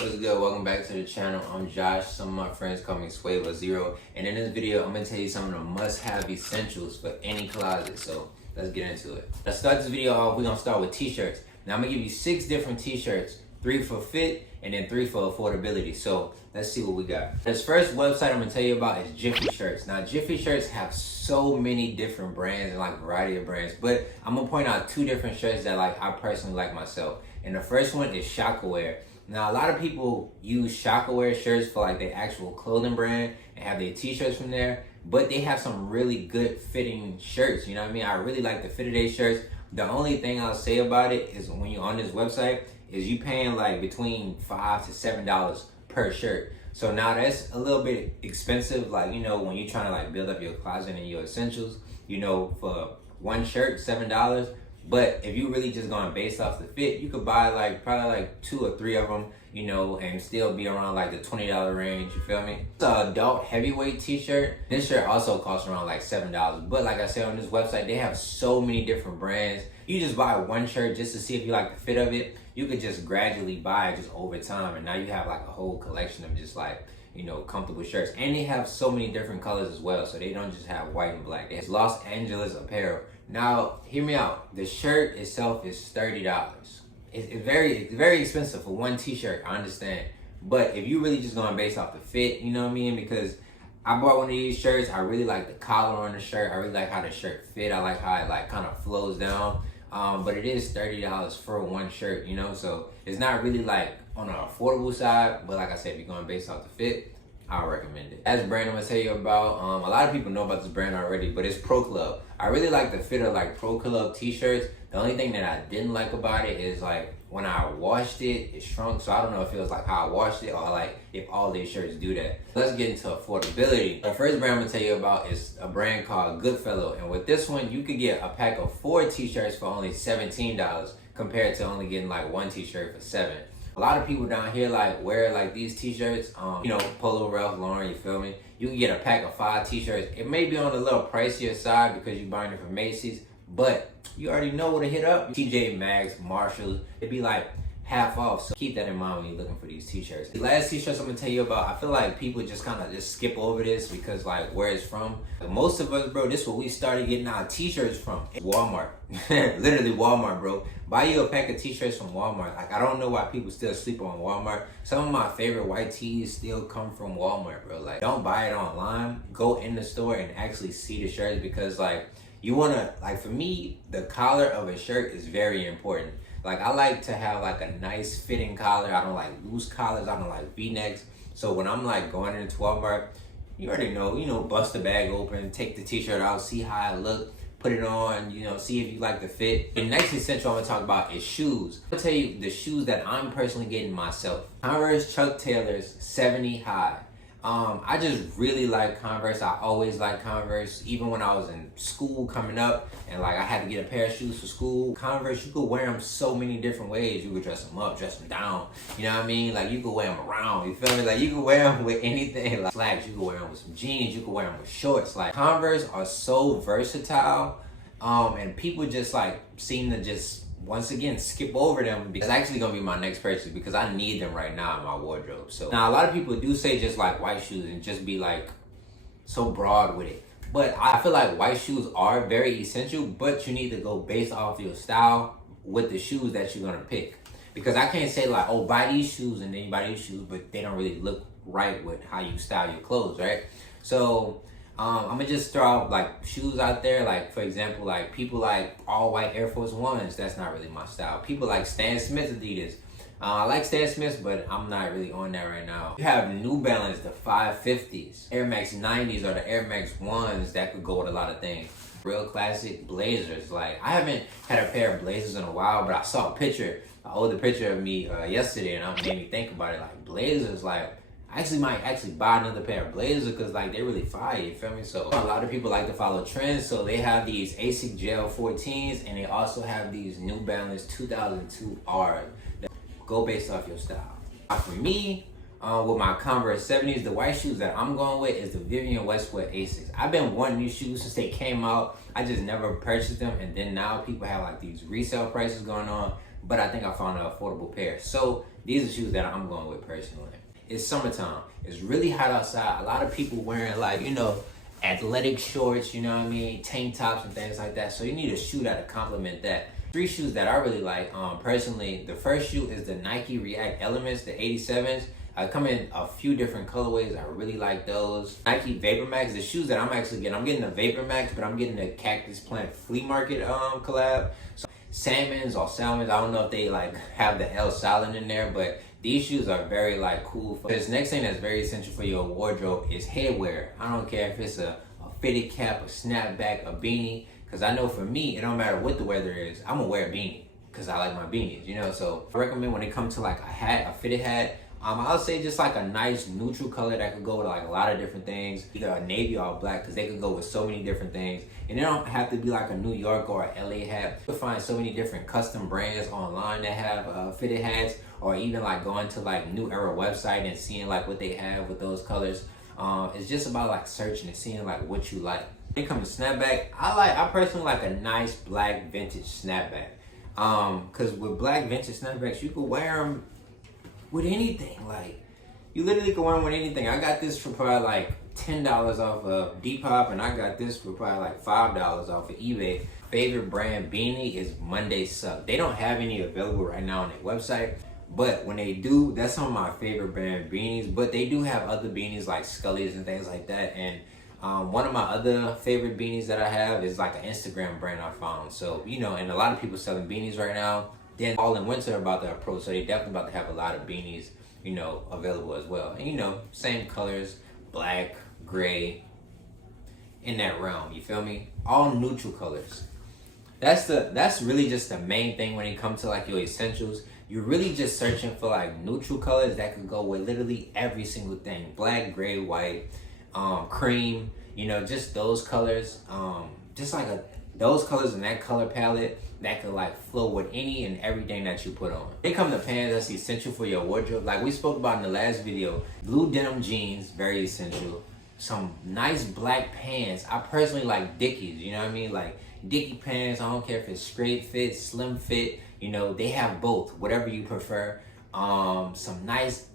What's good? Welcome back to the channel. I'm Josh. Some of my friends call me Swava Zero. And in this video, I'm going to tell you some of the must-have essentials for any closet. So let's get into it. Let's start this video off. We're going to start with t-shirts. Now I'm going to give you 6 different t-shirts. 3 for fit and then 3 for affordability. So let's see what we got. This first website I'm going to tell you about is Jiffy Shirts. Now Jiffy Shirts have so many different brands and like variety of brands. But I'm going to point out 2 different shirts that like I personally like myself. And the first one is Shockaware. Now, a lot of people use Shockaware shirts for like their actual clothing brand and have their t-shirts from there, but they have some really good fitting shirts, you know what I mean? I really like the fit of their shirts. The only thing I'll say about it is when you're on this website is you paying like between $5 to $7 per shirt. So now that's a little bit expensive, like, you know, when you're trying to like build up your closet and your essentials, you know, for one shirt, $7. But if you really just going based off the fit, you could buy like probably like 2 or 3 of them, you know, and still be around like the $20 range, you feel me? It's an adult heavyweight t-shirt. This shirt also costs around like $7. But like I said, on this website, they have so many different brands. You just buy one shirt just to see if you like the fit of it. You could just gradually buy it just over time. And now you have like a whole collection of just like, you know, comfortable shirts. And they have so many different colors as well. So they don't just have white and black. It's Los Angeles Apparel. Now, hear me out. The shirt itself is $30. It's very expensive for one t-shirt, I understand. But if you really just going based off the fit, you know what I mean? Because I bought one of these shirts. I really like the collar on the shirt. I really like how the shirt fit. I like how it like kind of flows down. But it is $30 for one shirt, you know? So it's not really like on an affordable side. But like I said, if you're going based off the fit, I'll recommend it. As brand I'm gonna tell you about, a lot of people know about this brand already, but it's Pro Club. I really like the fit of like Pro Club t-shirts. The only thing that I didn't like about it is like when I washed it, it shrunk. So I don't know if it was like how I washed it or like if all these shirts do that. Let's get into affordability. The first brand I'm gonna tell you about is a brand called Goodfellow. And with this one, you could get a pack of 4 t-shirts for only $17 compared to only getting like 1 t-shirt for $7. A lot of people down here like wear like these t-shirts, you know, Polo, Ralph Lauren, you feel me? You can get a pack of 5 t-shirts. It may be on a little pricier side because you're buying it from Macy's, but you already know where to hit up. TJ Maxx, Marshalls, it'd be like half off. So keep that in mind when you're looking for these t-shirts. The last t-shirts I'm gonna tell you about, I feel like people just kind of just skip over this because like where it's from. Most of us, bro, this is where we started getting our t-shirts from. Walmart. Literally Walmart, bro. Buy you a pack of t-shirts from Walmart. Like, I don't know why people still sleep on Walmart. Some of my favorite white tees still come from Walmart, bro. Like, don't buy it online. Go in the store and actually see the shirts because like you wanna, like for me, the collar of a shirt is very important. Like, I like to have like a nice fitting collar. I don't like loose collars. I don't like V-necks. So when I'm like going into Walmart, you already know, you know, bust the bag open, take the t-shirt out, see how I look, put it on, you know, see if you like the fit. The next essential I'm gonna talk about is shoes. I'll tell you the shoes that I'm personally getting myself. Converse Chuck Taylors 70 high. I just really like Converse. I always like Converse. Even when I was in school coming up and like I had to get a pair of shoes for school, Converse, you could wear them so many different ways. You could dress them up, dress them down. You know what I mean? Like you could wear them around, you feel me? Like you could wear them with anything. Like slacks, you could wear them with some jeans, you could wear them with shorts. Like Converse are so versatile. And people just like seem to just once again skip over them. It's actually gonna be my next purchase because I need them right now in my wardrobe. So now a lot of people do say just like white shoes and just be like so broad with it, but I feel like white shoes are very essential, but you need to go based off your style with the shoes that you're gonna pick, because I can't say like, oh, buy these shoes and then you buy these shoes but they don't really look right with how you style your clothes, right? So I'm gonna just throw out like shoes out there. Like for example, like people like all white Air Force Ones. That's not really my style. People like Stan Smith Adidas. I like Stan Smith, but I'm not really on that right now. You have New Balance, the 550s, Air Max 90s, or the Air Max 1s that could go with a lot of things. Real classic blazers. Like I haven't had a pair of blazers in a while, but I saw a picture, an older picture of me yesterday, and it made me think about it. Like blazers, like I might buy another pair of blazers because like they're really fire, you feel me? So a lot of people like to follow trends, so they have these ASIC Gel 14s and they also have these New Balance 2002R that go based off your style. For me, with my Converse 70s, the white shoes that I'm going with is the Vivienne Westwood ASICs. I've been wanting these shoes since they came out. I just never purchased them, and then now people have like these resale prices going on, but I think I found an affordable pair. So these are shoes that I'm going with personally. It's summertime. It's really hot outside. A lot of people wearing like, you know, athletic shorts, you know what I mean, tank tops and things like that. So you need a shoe that'll complement that. 3 shoes that I really like, personally. The first shoe is the Nike React Elements, the 87s. Come in a few different colorways. I really like those. Nike Vapor Max, the shoes that I'm actually getting. I'm getting the Vapor Max, but I'm getting the Cactus Plant Flea Market collab. So Salmons, I don't know if they like have the L silent in there, but these shoes are very like cool. This next thing that's very essential for your wardrobe is headwear. I don't care if it's a fitted cap, a snapback, a beanie. Cause I know for me, it don't matter what the weather is, I'm gonna wear a beanie. Cause I like my beanies, you know? So I recommend when it comes to like a hat, a fitted hat, I'll say just like a nice neutral color that could go with like a lot of different things. Either a navy or black, cause they could go with so many different things. And they don't have to be like a New York or a LA hat. You'll find so many different custom brands online that have fitted hats, or even like going to like New Era website and seeing like what they have with those colors. It's just about like searching and seeing like what you like. When it comes to snapback, I personally like a nice black vintage snapback. Cause with black vintage snapbacks, you could wear them with anything. Like, you literally can wear them with anything. I got this for probably like $10 off of Depop, and I got this for probably like $5 off of eBay. Favorite brand beanie is Monday Suck. They don't have any available right now on their website, but when they do, that's some of my favorite brand beanies. But they do have other beanies like Scully's and things like that. And one of my other favorite beanies that I have is like an Instagram brand I found. So, you know, and a lot of people selling beanies right now. Then fall and winter are about to approach, so they definitely about to have a lot of beanies, you know, available as well. And you know, same colors, black, gray, in that realm, you feel me? All neutral colors. That's really just the main thing when it comes to like your essentials. You're really just searching for like neutral colors that could go with literally every single thing. Black, gray, white, cream, you know, just those colors. Just like those colors in that color palette that could like flow with any and everything that you put on. When it comes to pants, that's essential for your wardrobe. Like we spoke about in the last video, blue denim jeans, very essential. Some nice black pants. I personally like Dickies, you know what I mean? Like Dickie pants, I don't care if it's straight fit, slim fit, you know, they have both, whatever you prefer. Some nice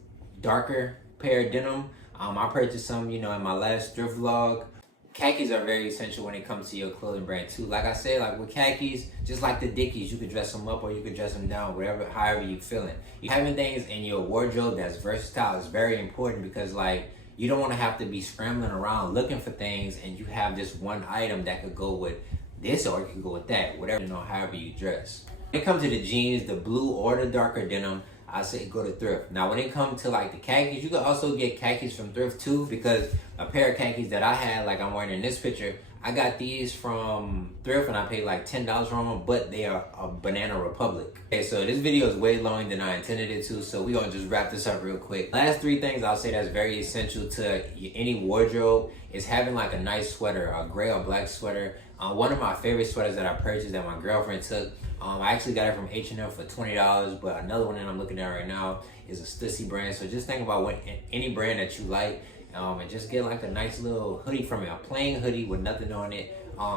darker pair of denim. I purchased some, you know, in my last thrift vlog. Khakis are very essential when it comes to your clothing brand too. Like I said, like with khakis, just like the Dickies, you could dress them up or you could dress them down, whatever, however you feeling. Having things in your wardrobe that's versatile is very important, because like you don't want to have to be scrambling around looking for things and you have this one item that could go with this or it could go with that, whatever, you know, however you dress. When it comes to the jeans, the blue or the darker denim, I say go to thrift. Now, when it comes to like the khakis, you can also get khakis from thrift too, because a pair of khakis that I had, like I'm wearing in this picture, I got these from thrift and I paid like $10 for them, but they are a Banana Republic. Okay, so this video is way longer than I intended it to, so we're gonna just wrap this up real quick. Last 3 things I'll say that's very essential to any wardrobe is having like a nice sweater, a gray or black sweater. One of my favorite sweaters that I purchased that my girlfriend took, I actually got it from H&M for $20, but another one that I'm looking at right now is a Stussy brand. So just think about any brand that you like, and just get like a nice little hoodie from it, a plain hoodie with nothing on it,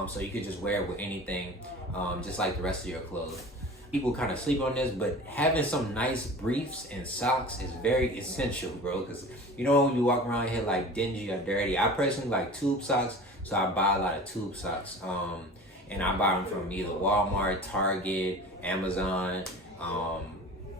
so you could just wear it with anything, just like the rest of your clothes. People kind of sleep on this, but having some nice briefs and socks is very essential, bro, because you know when you walk around here like dingy or dirty. I personally like tube socks, so I buy a lot of tube socks. And I buy them from either Walmart, Target, Amazon,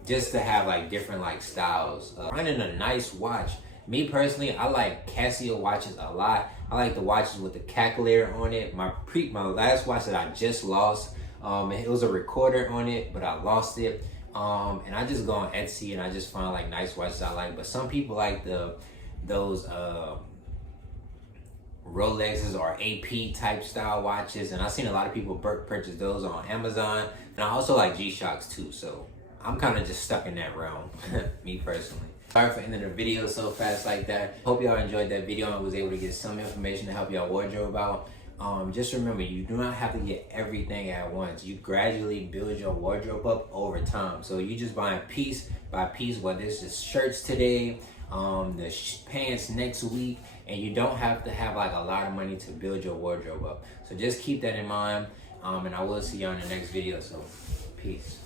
just to have like different like styles. Finding a nice watch. Me personally, I like Casio watches a lot. I like the watches with the calculator on it. My last watch that I just lost, it was a recorder on it, but I lost it. And I just go on Etsy and I just find like nice watches I like. But some people like those Rolexes or AP type style watches, and I've seen a lot of people purchase those on Amazon. And I also like G-Shocks too, so I'm kind of just stuck in that realm, me personally. Sorry for ending the video so fast like that. Hope y'all enjoyed that video and was able to get some information to help y'all wardrobe out. Just remember, you do not have to get everything at once. You gradually build your wardrobe up over time. So you just buying piece by piece, whether it's the shirts today, the pants next week, and you don't have to have like a lot of money to build your wardrobe up. So just keep that in mind, and I will see y'all in the next video. So peace.